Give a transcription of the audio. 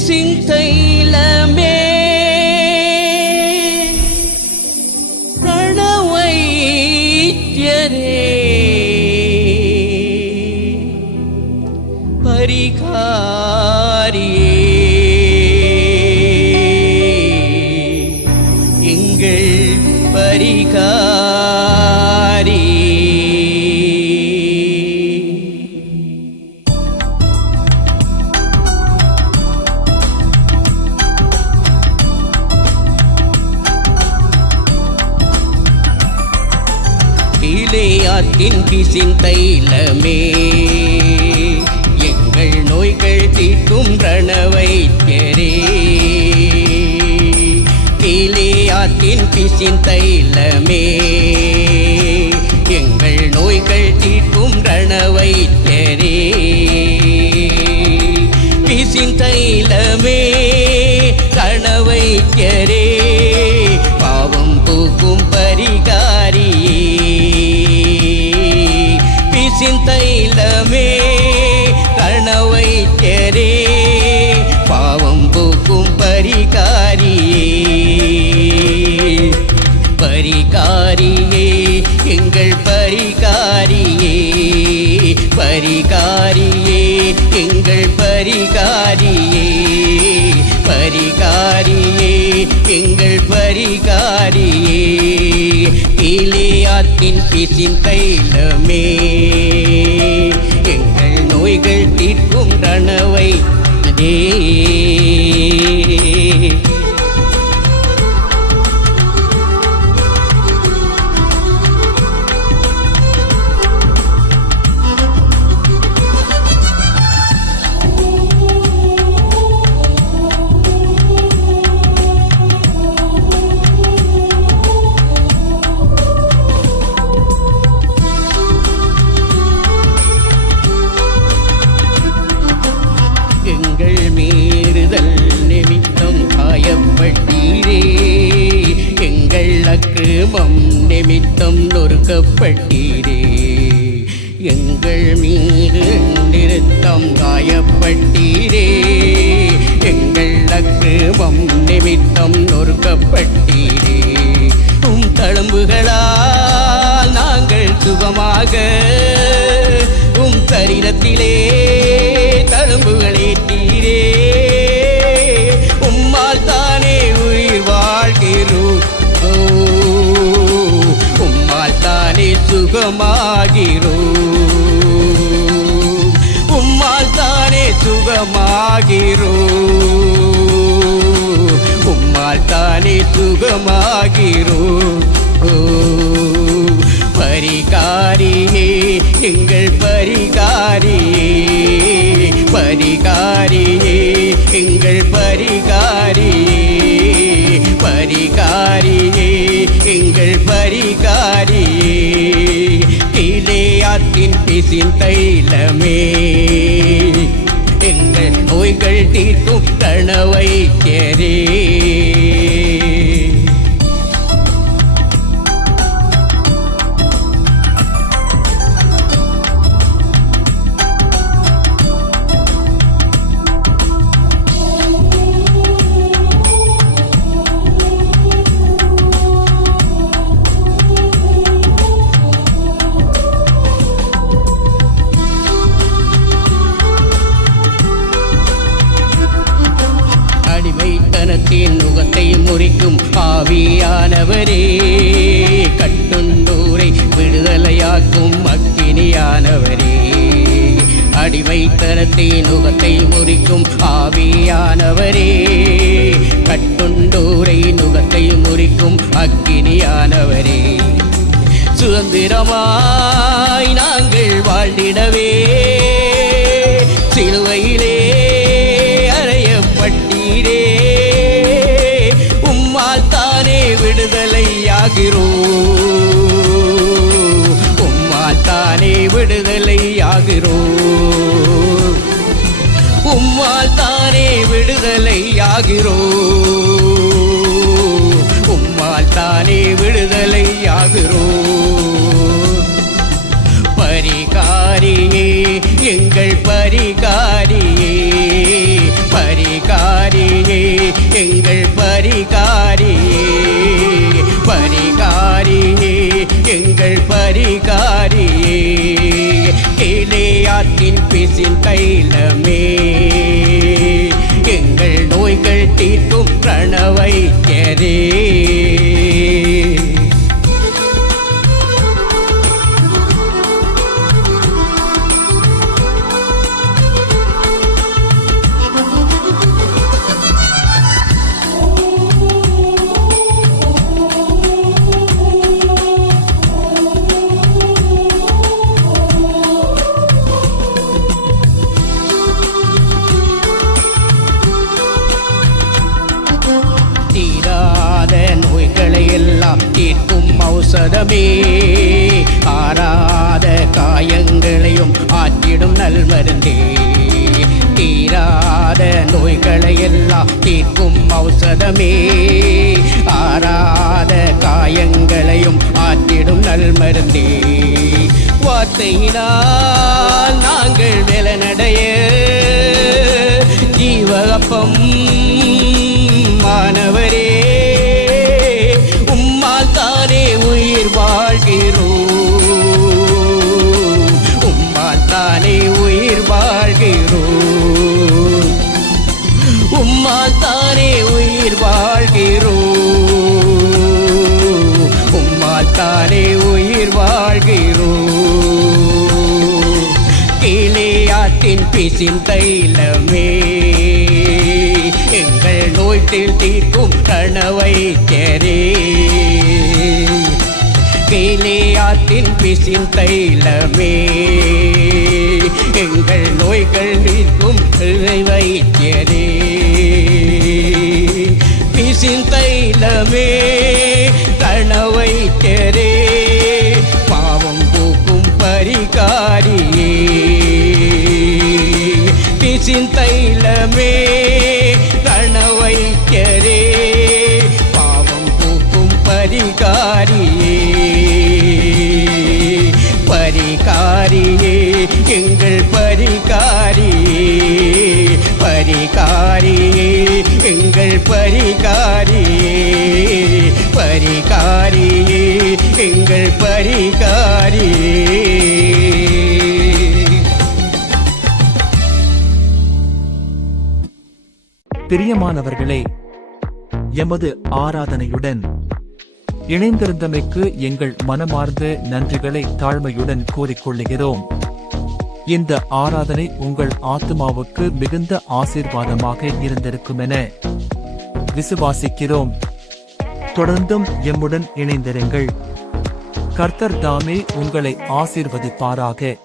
சிந்தையிலமே பிரணவைத்யரே பரிகாரியே எங்கள் பரிகாரி கிளையாத்தின் பிசின் தைலமே எங்கள் நோய்கள் தீர்க்கும் ரணவைத்யரே கிளையாத்தின் பிசின் தைலமே எங்கள் நோய்கள் தீர்க்கும் ரணவைத்யரே பிசின் தைலமே ரணவைத்யரே பாவம் போக்கும் பரிகாரியே பிசின் தைலமே ரணவைத்யரே பாவம் போக்கும் பரிகாரியே பரிகாரியே எங்கள் பரிகாரியே பரிகாரியே எங்கள் பரிகாரியே பரிகாரியே எங்கள் பரிகாரியே கிளையாத்தின் பிசின் தைலமே எங்கள் நோய்கள் தீர்க்கும் ரணவைத்யரே எங்கள் மீறுதல் நிமித்தம் காயப்பட்டீரே எங்கள் அக்கிரமம் நிமித்தம் நொறுக்கப்பட்டீரே எங்கள் மீது நிறுத்தம் காயப்பட்டீரே எங்கள் அக்கிரமம் நிமித்தம் நொறுக்கப்பட்டீரே தழும்புகளால் நாங்கள் சுகமாக சரீரத்திலே தழும்புகளேற்றீரே உம்மால் தானே உயிர் வாழ்கிறோம் உம்மால் தானே சுகமாகிறோம் உம்மால் தானே சுகமாகிறோம் உம்மால் தானே சுகமாகிறோம் பரிகாரியே எங்கள் பரிகாரியே பரிகாரியே எங்கள் பரிகாரியே பரிகாரியே எங்கள் பரிகாரியே கிளையாத்தின் பிசின் தைலமே எங்கள் நோய்கள் தீர்க்கும் ரணவைத்யரே அடிமைத்தனத்தின் நுகத்தை முறிக்கும் ஆவியானவரே கட்டுண்டோரை விடுதலையாக்கும் அக்கினியானவரே அடிமைத்தனத்தின் நுகத்தை முறிக்கும் ஆவியானவரே கட்டுண்டோரை நுகத்தை முறிக்கும் அக்கினியானவரே சுதந்திரமாய் நாங்கள் வாழ்ந்திடவே சிலுவையிலே அறையப்பட்டீரே உம்மால் தானே விடுதலையாகிறோம் உம்மால் தானே விடுதலையாகிறோம் உம்மால் தானே விடுதலையாகிறோம் உம்மால் தானே விடுதலையாகிறோம் பரிகாரியே எங்கள் பரிகாரியே பரிகாரியே பரிகாரியே எங்கள் பரிகாரியே கிளையாத்தின் பிசின் தைலமே எங்கள் நோய்கள் தீர்க்கும் பிரணவைத்தியரே தீராத நோய்களை எல்லாம் தீர்க்கும் ஔஷதமே ஆறாத காயங்களையும் ஆற்றிடும் நல்மருந்தே தீராத நோய்களை எல்லாம் தீர்க்கும் ஔஷதமே ஆறாத காயங்களையும் ஆற்றிடும் நல்மருந்தே வார்த்தையினால் நாங்கள் வெலனடைய ஜீவகப்பம் மாணவரே உம்மால் தானே உயிர் வாழ்கிறோம் உம்மால் தானே உயிர் வாழ்கிறோம் உம்மால் தானே உயிர் வாழ்கிறோம் உம்மால் தானே உயிர் வாழ்கிறோம் கிளையாத்தின் பிசின் தைலமே எங்கள் நோய்கள் தீர்க்கும் பிரணவைத்தியரே கிளையாத்தின் பிசின் தைலமே எங்கள் நோய்கள் தீர்க்கும் பிரணவைத்தியரே பிசின் தைலமே பிரணவைத்தியரே பாவம் போக்கும் பரிகாரியே பிசின் தைலமே பிரணவைத்தியரே பாவம் போக்கும் பரிகாரியே பரிகாரியே எங்கள் பரிகாரியே பரிகாரியே எங்கள் பரிகாரியே பரிகாரியே எங்கள் பரிகாரியே பிரியமானவர்களே, எமது ஆராதனையுடன் இணைந்திருந்தமைக்கு எங்கள் மனமார்ந்த நன்றிகளை தாழ்மையுடன் கூறிக்கொள்கிறோம். இந்த ஆராதனை உங்கள் ஆத்துமாவுக்கு மிகுந்த ஆசீர்வாதமாக இருந்திருக்கும் என விசுவாசிக்கிறோம். தொடர்ந்தும் எம்முடன் இணைந்திருங்கள். கர்த்தர் தாமே உங்களை ஆசீர்வதிப்பாராக.